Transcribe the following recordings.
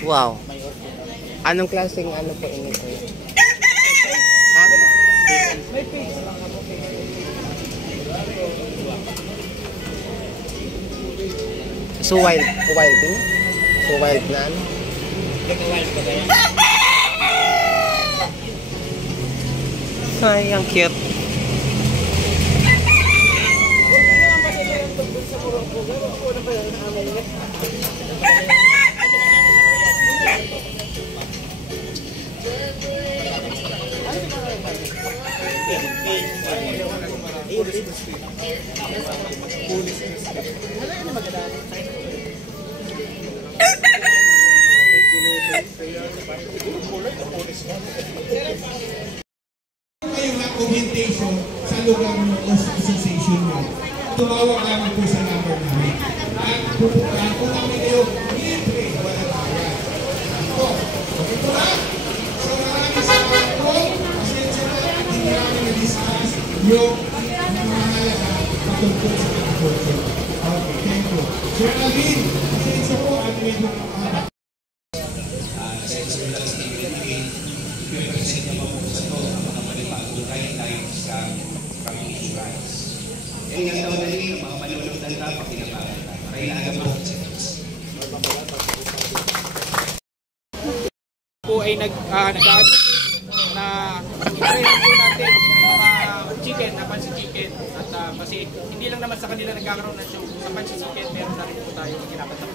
Wow. Anong klaseng ano po ini po? Ha? So wild din? So wild na ano? Ay, ang cute. Orientation sa lugar ng association nyo. Tumawag namin po sa number namin. At pupuntahan po namin kayo libre, wala bayad. Okay po ba? So maraming salamat po. Pasensya na at hindi namin na-discuss yung mahalaga patungkol sa agriculture. Okay, thank you. Sir Alvin, pasensya po at medyo makahaba. Sa Eskwela sa Tingin, i-present naman po sa ito ang mga panipagong guidelines sa community rights. Yung nga daw na rin, mga manunod na pakinabangan. Kailangan po po ay nag-advocate na i-train po natin mga chicken, na pansi chicken. At kasi hindi lang naman sa kanila nagkakaroon ng show. Sa pansi chicken, meron na rin po tayo ginapatapos.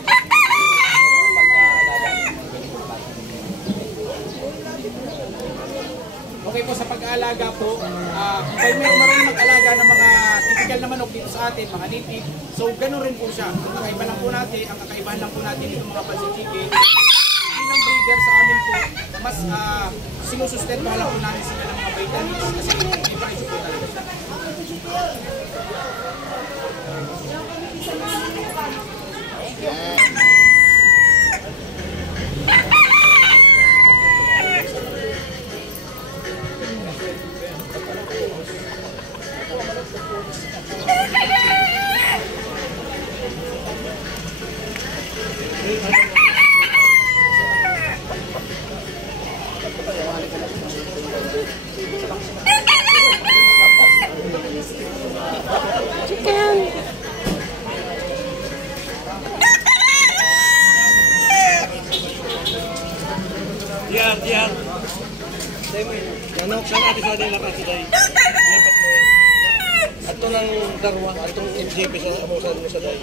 Okay po, sa pag-aalaga po, kung meron marunong mag-alaga ng mga typical na manok dito sa atin, mga native, so gano'n rin po siya. Ang kakaibahan lang po natin itong mga pansi chicken. Bilang breeder sa amin po, mas sinusustentuhan lang po namin sila ng mga vitamins kasi may presyo po talaga siya. nila kasi dahil lipat mo. Ato ng darwa, atong MJP sa amusan mo sa dahil.